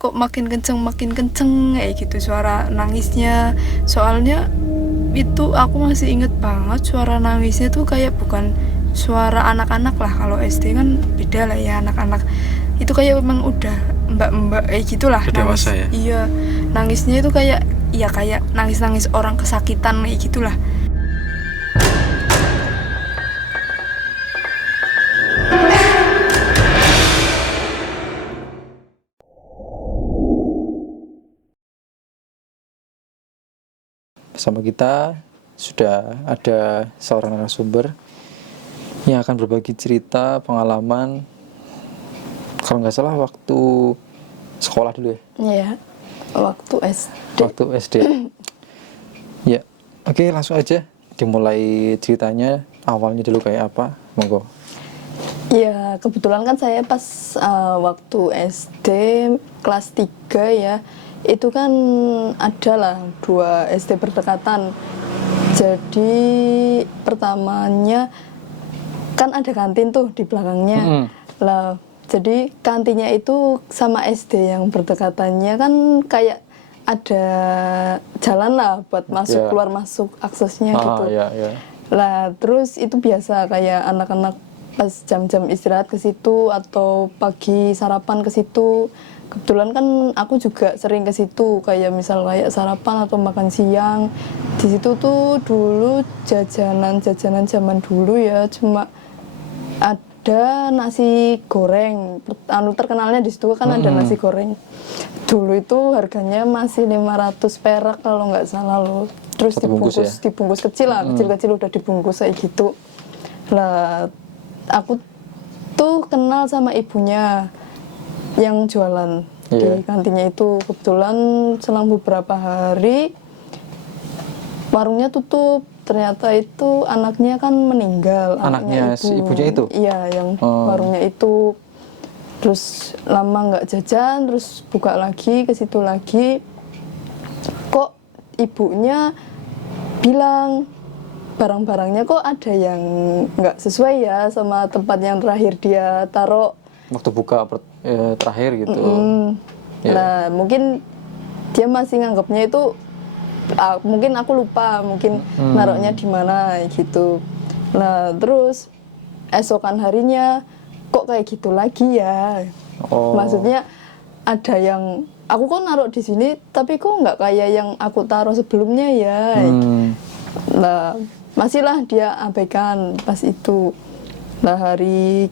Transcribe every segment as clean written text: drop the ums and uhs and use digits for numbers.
kok makin kenceng kayak gitu suara nangisnya. Soalnya itu aku masih inget banget suara nangisnya tuh kayak bukan suara anak-anak lah. Kalau SD kan beda lah ya, anak-anak itu kayak memang udah mbak-mbak gitulah udah nangis. dewasa ya? Iya, nangisnya itu kayak ya kayak nangis-nangis orang kesakitan kayak gitulah. Bersama kita sudah ada seorang narasumber yang akan berbagi cerita pengalaman, kalau nggak salah waktu sekolah dulu ya? Iya, waktu SD. Waktu SD. Ya, oke, langsung aja dimulai ceritanya. Awalnya dulu kayak apa? Monggo. Ya, kebetulan kan saya pas waktu SD kelas 3 ya, itu kan adalah 2 SD berdekatan. Jadi pertamanya kan ada kantin tuh di belakangnya. Lah, jadi kantinnya itu sama SD yang berdekatannya kan kayak ada jalan lah buat masuk keluar masuk aksesnya gitu. Lah, terus itu biasa kayak anak-anak pas jam-jam istirahat ke situ atau pagi sarapan ke situ. Kebetulan kan aku juga sering ke situ kayak misal kayak sarapan atau makan siang. Di situ tuh dulu jajanan zaman dulu ya cuma ada nasi goreng. Terkenalnya di situ kan ada nasi goreng. Dulu itu harganya masih 500 perak kalau nggak salah loh. Terus dibungkus kecil lah, kecil-kecil udah dibungkus kayak gitu. Lah, aku tuh kenal sama ibunya yang jualan di kantinnya itu. Kebetulan selang beberapa hari warungnya tutup. Ternyata itu anaknya kan meninggal. Anaknya si ibunya itu? Iya, yang warungnya itu. Terus lama nggak jajan, terus buka lagi ke situ lagi. Kok ibunya bilang barang-barangnya kok ada yang nggak sesuai ya sama tempat yang terakhir dia taruh waktu buka terakhir gitu. Nah, mungkin dia masih nganggapnya itu mungkin aku lupa, mungkin naruhnya di mana gitu. Nah, terus esokan harinya kok kayak gitu lagi ya. Maksudnya ada yang aku kok naruh di sini tapi kok nggak kayak yang aku taruh sebelumnya ya. Nah, masihlah dia abaikan pas itu. Nah, hari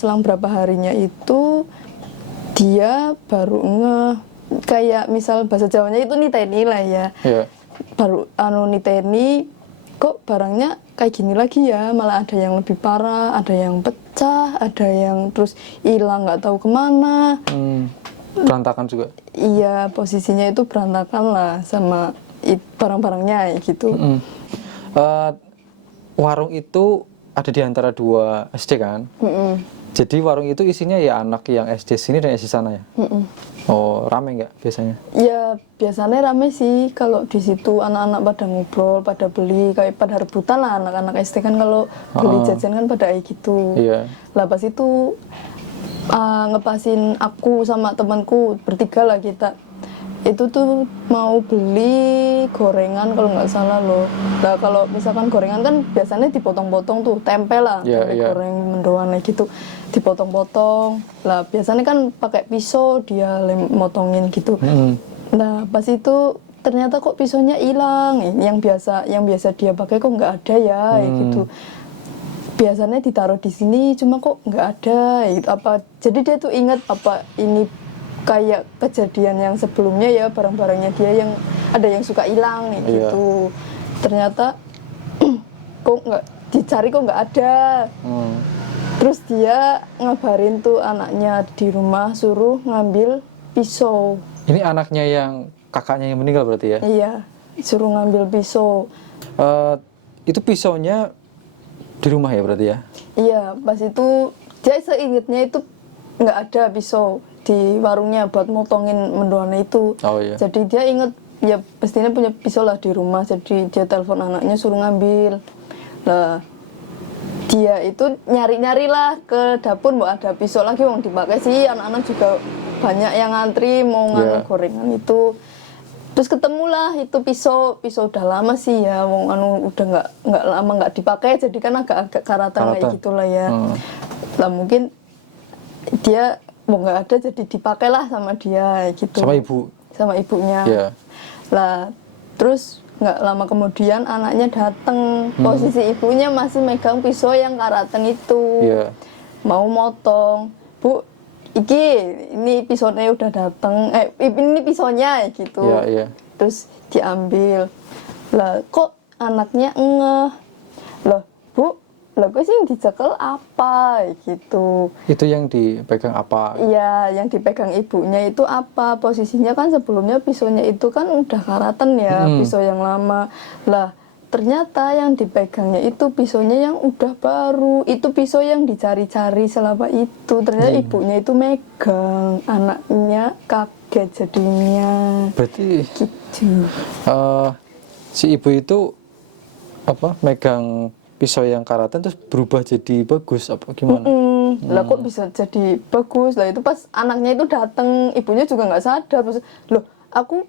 selang berapa harinya itu dia baru kayak misal bahasa Jawanya itu niteni lah ya. Baru niteni kok barangnya kayak gini lagi ya, malah ada yang lebih parah, ada yang pecah, ada yang terus hilang nggak tahu kemana. Berantakan juga? Iya, posisinya itu berantakan lah sama barang-barangnya gitu. Warung itu ada di antara 2 SD kan? Jadi warung itu isinya ya anak yang SD sini dan SD sana ya? Oh, rame nggak biasanya? Ya, biasanya rame sih kalau di situ anak-anak pada ngobrol, pada beli, kayak pada rebutan lah anak-anak SD kan kalau beli jajan kan pada kayak gitu. Lah pas itu ngepasin aku sama temanku bertiga lah kita. Itu tuh mau beli gorengan kalau nggak salah loh. Nah, kalau misalkan gorengan kan biasanya dipotong-potong tuh, tempe lah, tempe goreng mendoan gitu, dipotong-potong. Lah biasanya kan pakai pisau dia motongin gitu. Nah, pas itu ternyata kok pisaunya hilang. Yang biasa dia pakai kok nggak ada ya, gitu. Biasanya ditaruh di sini, cuma kok nggak ada. Gitu. Jadi dia tuh ingat apa ini kayak kejadian yang sebelumnya ya, barang-barangnya dia yang ada yang suka hilang gitu. Ternyata kok nggak dicari, kok nggak ada. Terus dia ngabarin tuh anaknya di rumah suruh ngambil pisau. Ini anaknya yang kakaknya yang meninggal berarti ya? Iya, suruh ngambil pisau. Itu pisaunya di rumah ya berarti ya? Iya, pas itu dia seingatnya itu nggak ada pisau di warungnya buat motongin mendoannya itu. Jadi dia inget ya pastinya punya pisau lah di rumah, jadi dia telepon anaknya suruh ngambil. Nah, dia itu nyari-nyari lah ke dapur, mau ada pisau lagi yang dipakai sih, anak-anak juga banyak yang ngantri mau nganu Iya. gorengan itu. Terus ketemulah itu pisau udah lama sih ya, mau anu udah nggak lama nggak dipakai, jadi kan agak karatan kayak Karatan. gitulah ya. Lah mungkin dia mau nggak ada jadi dipakailah sama dia gitu. Sama ibu. Sama ibunya. Iya. Lah terus nggak lama kemudian anaknya datang, posisi ibunya masih megang pisau yang karatan itu. Iya. Mau motong, Bu, ini pisaunya udah datang, ini pisaunya gitu. Iya, iya. Terus diambil, lah kok anaknya ngeh, loh Bu, lah kok sih yang dicekel apa gitu. Itu yang dipegang apa? Iya, yang dipegang ibunya itu apa? Posisinya kan sebelumnya pisaunya itu kan udah karatan ya, pisau yang lama. Lah, ternyata yang dipegangnya itu pisaunya yang udah baru. Itu pisau yang dicari-cari selama itu. Ternyata ibunya itu megang. Anaknya kaget jadinya. Berarti Gitu. si ibu itu apa megang pisau yang karatan terus berubah jadi bagus apa gimana? Lah kok bisa jadi bagus? Lah itu pas anaknya itu datang, ibunya juga nggak sadar. Terus, loh, aku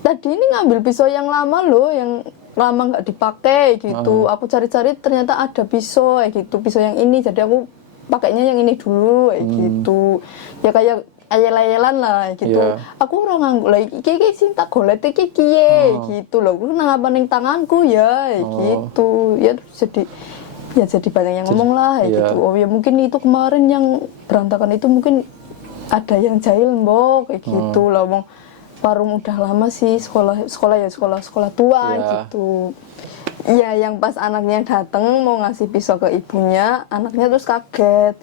tadi ini ngambil pisau yang lama loh, yang lama nggak dipakai gitu. Aku cari-cari ternyata ada pisau gitu, pisau yang ini. Jadi aku pakainya yang ini dulu gitu. Ya kayak ayel-ayelan lah gitu. Iya. Aku ora nganggo lah iki sing tak golek iki kiye gitu loh. Ku nang apa ning tanganku ya gitu. Ya terus jadi banyak yang ngomong lah iya. gitu. Oh ya mungkin itu kemarin yang berantakan itu mungkin ada yang jahil mbok kayak gitu lah, ngomong warung udah lama sih, sekolah tua Iya. gitu. Iya, yang pas anaknya datang mau ngasih pisau ke ibunya, anaknya terus kaget.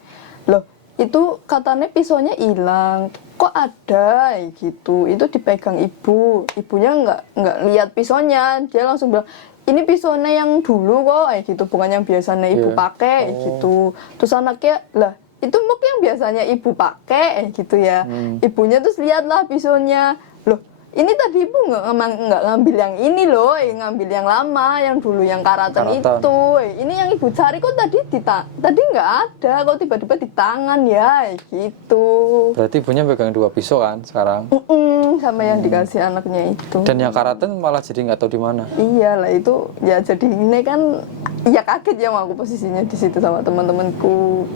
Loh, itu katanya pisaunya hilang. Kok ada gitu? Itu dipegang ibu. Ibunya nggak lihat pisaunya. Dia langsung bilang, "Ini pisaunya yang dulu kok." Gitu, bukan yang biasanya ibu Iya. pakai gitu. Terus anaknya, "Lah, itu muk yang biasanya ibu pakai gitu ya." Ibunya terus lihatlah pisaunya. Loh, ini tadi ibu nggak ngambil yang ini loh, ngambil yang lama, yang dulu yang karatan. Itu. Ini yang ibu cari kok tadi nggak ada, kok tiba-tiba di tangan ya, gitu. Berarti ibunya pegang 2 pisau kan sekarang? Sama yang dikasih anaknya itu. Dan yang karatan malah jadi nggak tahu di mana. Iya lah itu, ya jadi ini kan, ya kaget ya aku posisinya di situ sama teman-temanku.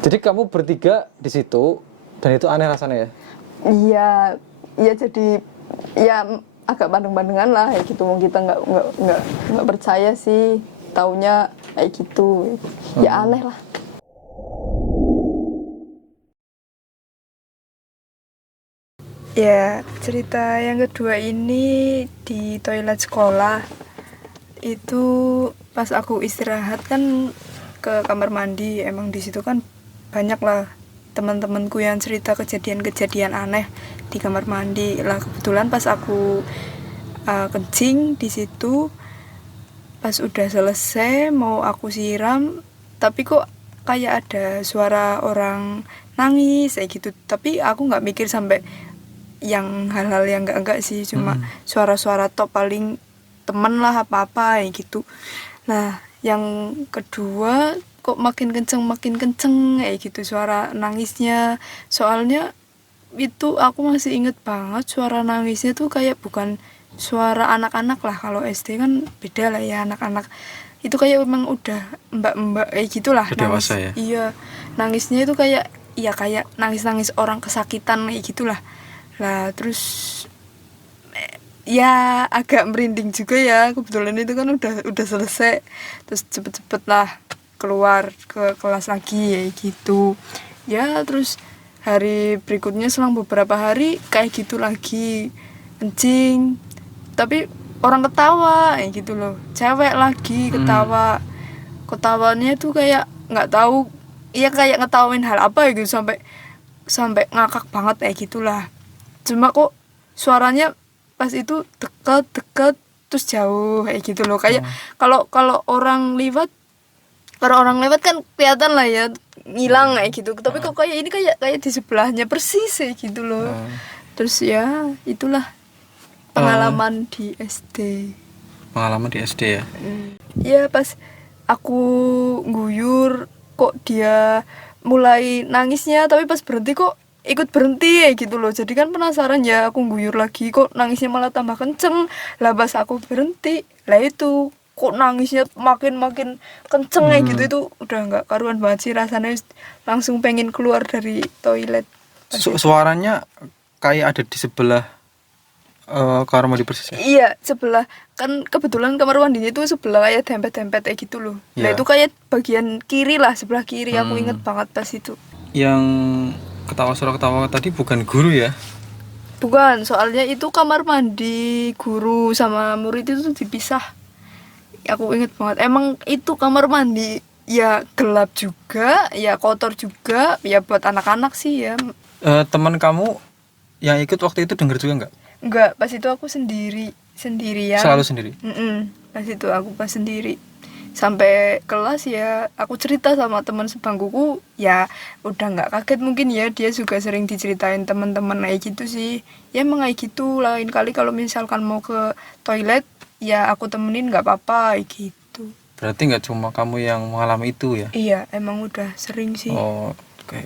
Jadi kamu bertiga di situ dan itu aneh rasanya ya? Iya, ya jadi ya agak bandeng-bandengan lah kayak gitu. Kita nggak percaya sih, taunya kayak gitu. Ya aneh lah. Ya, cerita yang kedua ini di toilet sekolah. Itu pas aku istirahat kan ke kamar mandi, emang di situ kan banyak lah teman-temanku yang cerita kejadian-kejadian aneh di kamar mandi. Lah kebetulan pas aku kencing di situ, pas udah selesai mau aku siram, tapi kok kayak ada suara orang nangis kayak gitu. Tapi aku nggak mikir sampai yang hal-hal yang enggak sih, cuma suara-suara tok paling temen lah apa-apa kayak gitu. Nah yang kedua kok makin kenceng kayak gitu suara nangisnya. Soalnya itu aku masih inget banget suara nangisnya tuh kayak bukan suara anak-anak lah. Kalau SD kan beda lah ya, anak-anak itu kayak memang udah mbak-mbak kayak gitulah nangis. Dewasa ya? Iya, nangisnya itu kayak nangis-nangis orang kesakitan kayak gitulah. Lah terus ya agak merinding juga ya, kebetulan itu kan udah selesai, terus cepet-cepet lah keluar ke kelas lagi ya gitu ya. Terus hari berikutnya selang beberapa hari kayak gitu lagi kencing, tapi orang ketawa kayak gitu loh, cewek lagi ketawanya tuh kayak nggak tahu ya, kayak ngetawain hal apa gitu, sampai ngakak banget kayak gitulah. Cuma kok suaranya pas itu dekat terus jauh kayak gitu loh, kayak kalau orang lewat kan kelihatan lah ya ngilang kayak gitu, tapi kok kayak ini kayak di sebelahnya persis kayak gitu loh. Terus ya itulah pengalaman di SD. Pengalaman di SD ya? Ya pas aku guyur kok dia mulai nangisnya, tapi pas berhenti kok ikut berhenti ya gitu loh. Jadi kan penasaran ya, aku guyur lagi kok nangisnya malah tambah kenceng. Lah pas aku berhenti, lah itu kok nangisnya makin kenceng ya gitu, itu udah nggak karuan banget sih rasanya, langsung pengen keluar dari toilet. Suaranya kayak ada di sebelah kamar mandi persis ya? Iya, sebelah, kan kebetulan kamar mandinya itu sebelah kayak dempet-dempet kayak gitu loh. Nah Iya. itu kayak bagian kiri lah, sebelah kiri, aku inget banget pas itu. Yang suara ketawa tadi bukan guru ya? Bukan, soalnya itu kamar mandi guru sama murid itu dipisah. Aku inget banget, emang itu kamar mandi ya gelap juga, ya kotor juga, ya buat anak-anak sih ya. Teman kamu yang ikut waktu itu dengar juga nggak? Enggak, pas itu aku sendirian. Selalu sendiri? Pas itu aku pas sendiri. Sampai kelas ya aku cerita sama teman sebangkuku, ya udah nggak kaget mungkin ya, dia juga sering diceritain teman-teman kayak gitu sih. Ya emang kayak gitu, lain kali kalau misalkan mau ke toilet ya aku temenin nggak apa-apa kayak gitu. Berarti nggak cuma kamu yang mengalami itu ya? Iya, emang udah sering sih. Oh, oke.